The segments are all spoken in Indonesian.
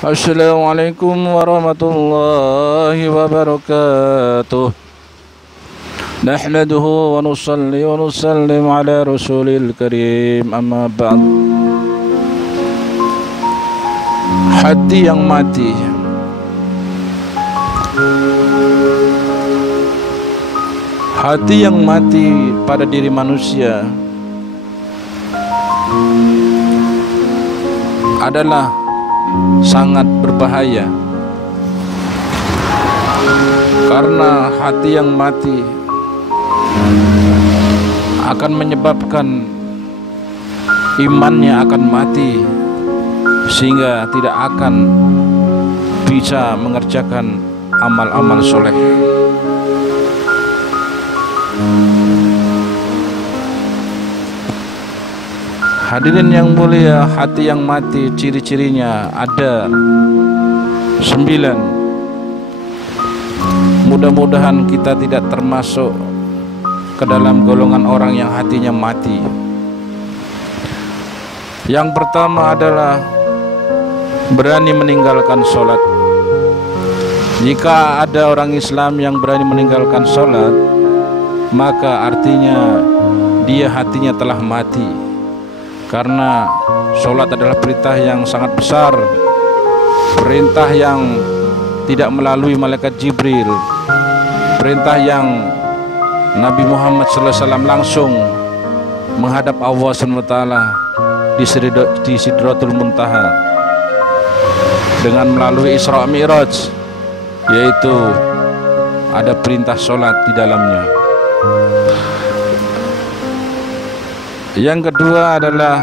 Assalamualaikum warahmatullahi wabarakatuh. Nahmaduhu wa nusalli wa nusallim ala rasulil karim. Amma ba'd. Hati yang mati. Hati yang mati pada diri manusia adalah sangat berbahaya, karena hati yang mati akan menyebabkan imannya akan mati, sehingga tidak akan bisa mengerjakan amal-amal soleh. Hadirin yang mulia, hati yang mati ciri-cirinya ada 9. Mudah-mudahan kita tidak termasuk ke dalam golongan orang yang hatinya mati. Yang pertama adalah berani meninggalkan sholat. Jika ada orang Islam yang berani meninggalkan sholat, maka artinya dia hatinya telah mati. Karena sholat adalah perintah yang sangat besar, perintah yang tidak melalui malaikat Jibril, perintah yang Nabi Muhammad SAW langsung menghadap Allah SWT di Sidratul Muntaha dengan melalui Isra Mi'raj, yaitu ada perintah sholat di dalamnya. Yang kedua adalah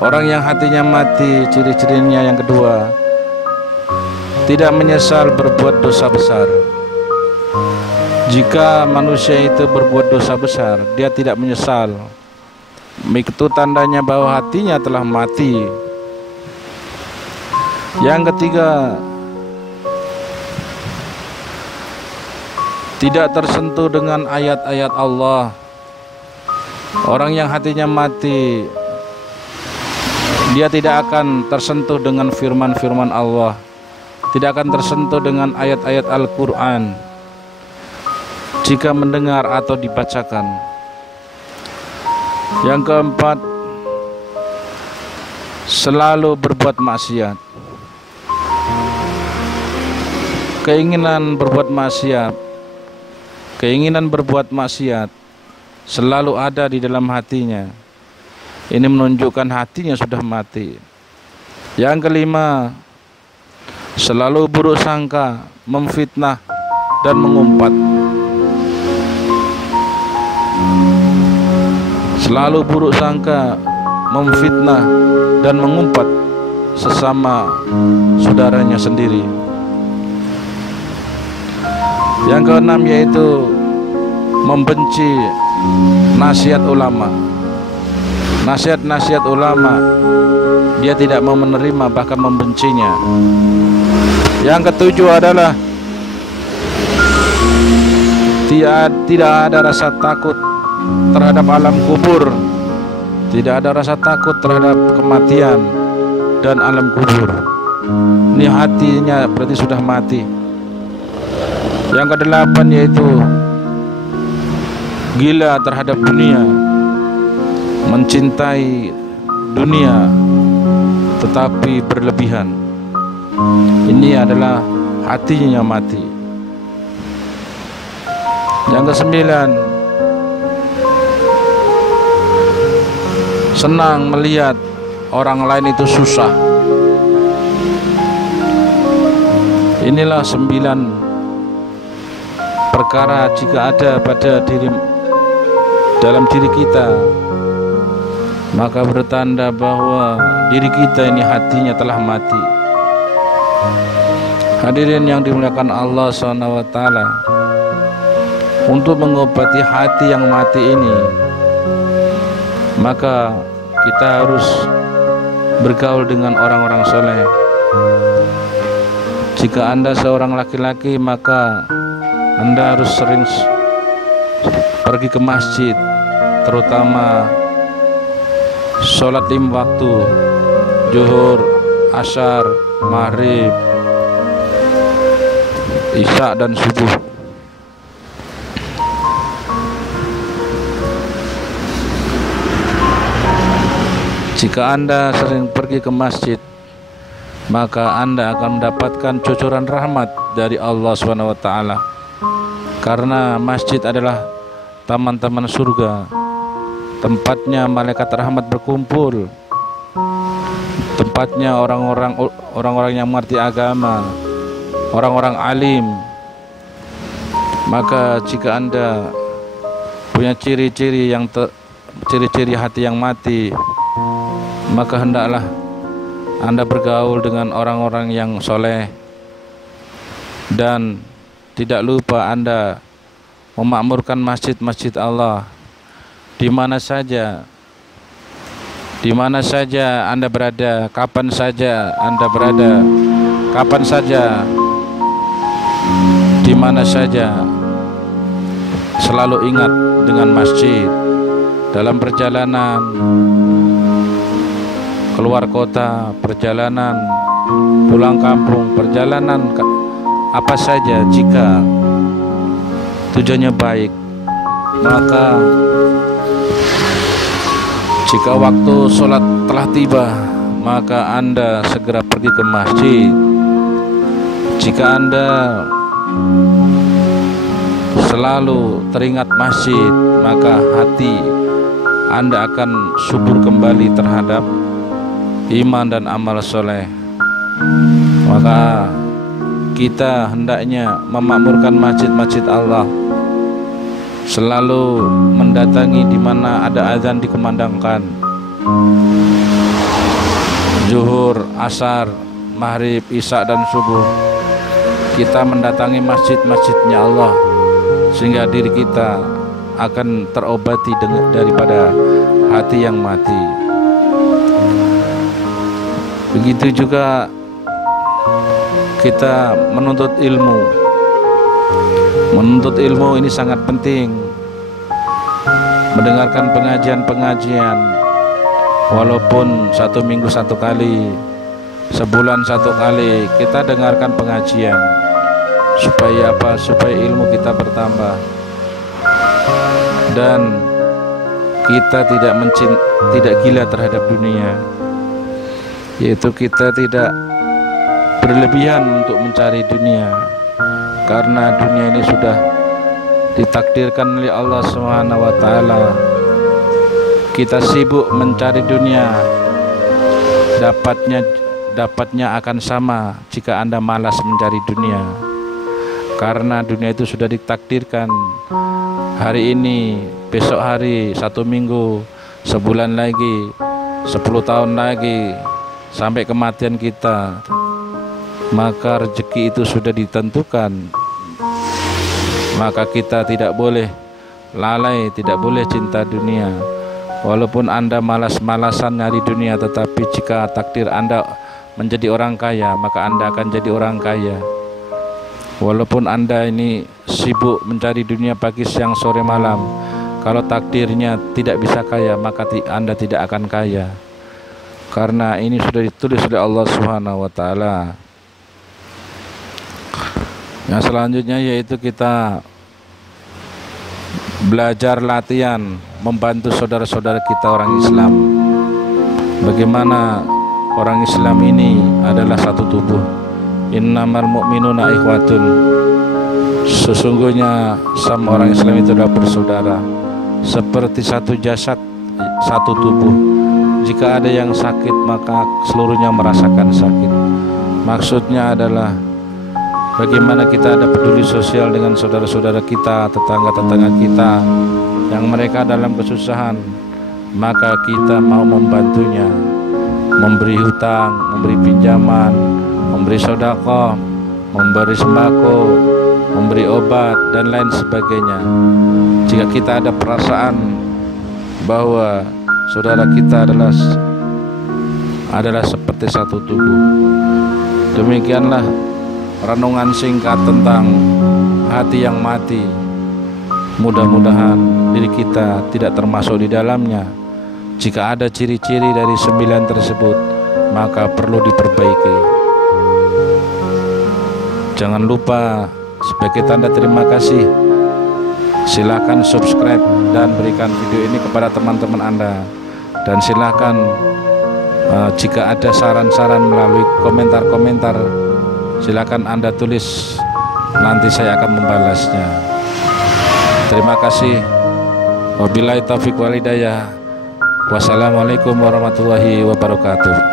orang yang hatinya mati, ciri-cirinya yang kedua, tidak menyesal berbuat dosa besar. Jika manusia itu berbuat dosa besar, dia tidak menyesal, itu tandanya bahwa hatinya telah mati. Yang ketiga, tidak tersentuh dengan ayat-ayat Allah. Orang yang hatinya mati, dia tidak akan tersentuh dengan firman-firman Allah, tidak akan tersentuh dengan ayat-ayat Al-Quran jika mendengar atau dibacakan. Yang keempat, selalu berbuat maksiat. Keinginan berbuat maksiat selalu ada di dalam hatinya. Ini menunjukkan hatinya sudah mati. Yang kelima, selalu buruk sangka, memfitnah dan mengumpat. Selalu buruk sangka, memfitnah dan mengumpat sesama saudaranya sendiri. Yang keenam yaitu membenci nasihat ulama. Nasihat-nasihat ulama dia tidak mau menerima, bahkan membencinya. Yang ketujuh adalah tidak ada rasa takut terhadap alam kubur, tidak ada rasa takut terhadap kematian dan alam kubur. Ini hatinya berarti sudah mati. Yang kedelapan yaitu gila terhadap dunia, mencintai dunia tetapi berlebihan. Ini adalah hatinya yang mati. Yang kesembilan, senang melihat orang lain itu susah. Inilah 9 perkara jika ada dalam diri kita, maka bertanda bahwa diri kita ini hatinya telah mati. Hadirin yang dimuliakan Allah SWT, untuk mengobati hati yang mati ini, maka kita harus bergaul dengan orang-orang soleh. Jika Anda seorang laki-laki, maka Anda harus sering pergi ke masjid, terutama sholat 5 waktu, zuhur, asar, maghrib, isya dan subuh. Jika Anda sering pergi ke masjid, maka Anda akan mendapatkan cucuran rahmat dari Allah SWT. Karena masjid adalah taman-taman surga, tempatnya malaikat rahmat berkumpul, tempatnya orang-orang yang mengerti agama, orang-orang alim. Maka jika Anda punya ciri-ciri hati yang mati, maka hendaklah Anda bergaul dengan orang-orang yang soleh, dan tidak lupa Anda memakmurkan masjid-masjid Allah di mana saja Anda berada, kapan saja Anda berada, kapan saja, di mana saja, selalu ingat dengan masjid. Dalam perjalanan keluar kota, perjalanan pulang kampung, perjalanan apa saja, jika tujuannya baik, maka jika waktu sholat telah tiba, maka Anda segera pergi ke masjid. Jika Anda selalu teringat masjid, maka hati Anda akan subur kembali terhadap iman dan amal soleh. Maka kita hendaknya memakmurkan masjid-masjid Allah, selalu mendatangi di mana ada azan dikumandangkan, zuhur, asar, maghrib, isya dan subuh. Kita mendatangi masjid-masjidnya Allah, sehingga diri kita akan terobati daripada hati yang mati. Begitu juga kita menuntut ilmu. Menuntut ilmu ini sangat penting. Mendengarkan pengajian-pengajian, walaupun 1 minggu 1 kali, sebulan 1 kali, kita dengarkan pengajian. Supaya apa? Supaya ilmu kita bertambah, dan kita tidak gila terhadap dunia, yaitu kita tidak berlebihan untuk mencari dunia, karena dunia ini sudah ditakdirkan oleh Allah SWT. Kita sibuk mencari dunia, dapatnya akan sama jika Anda malas mencari dunia, karena dunia itu sudah ditakdirkan. Hari ini, besok hari, 1 minggu, sebulan lagi, 10 tahun lagi, sampai kematian kita, maka rezeki itu sudah ditentukan. Maka kita tidak boleh lalai, tidak boleh cinta dunia. Walaupun Anda malas-malasan nyari dunia, tetapi jika takdir Anda menjadi orang kaya, maka Anda akan jadi orang kaya. Walaupun Anda ini sibuk mencari dunia pagi, siang, sore, malam, kalau takdirnya tidak bisa kaya, maka Anda tidak akan kaya. Karena ini sudah ditulis oleh Allah SWT. Yang selanjutnya yaitu kita belajar latihan membantu saudara-saudara kita orang Islam. Bagaimana orang Islam ini adalah satu tubuh. Innamal mu'minuna ikhwatun. Sesungguhnya sama orang Islam itu adalah bersaudara, seperti satu jasad, satu tubuh. Jika ada yang sakit, maka seluruhnya merasakan sakit. Maksudnya adalah bagaimana kita ada peduli sosial dengan saudara-saudara kita, tetangga-tetangga kita yang mereka dalam kesusahan, maka kita mau membantunya, memberi hutang, memberi pinjaman, memberi sedekah, memberi sembako, memberi obat dan lain sebagainya. Jika kita ada perasaan bahwa saudara kita adalah seperti satu tubuh. Demikianlah renungan singkat tentang hati yang mati. Mudah-mudahan diri kita tidak termasuk di dalamnya. Jika ada ciri-ciri dari 9 tersebut, maka perlu diperbaiki. Jangan lupa sebagai tanda terima kasih, silakan subscribe dan berikan video ini kepada teman-teman Anda, dan silakan jika ada saran-saran melalui komentar-komentar, silakan Anda tulis, nanti saya akan membalasnya. Terima kasih. Wabillahi taufiq wal hidayah. Wassalamualaikum warahmatullahi wabarakatuh.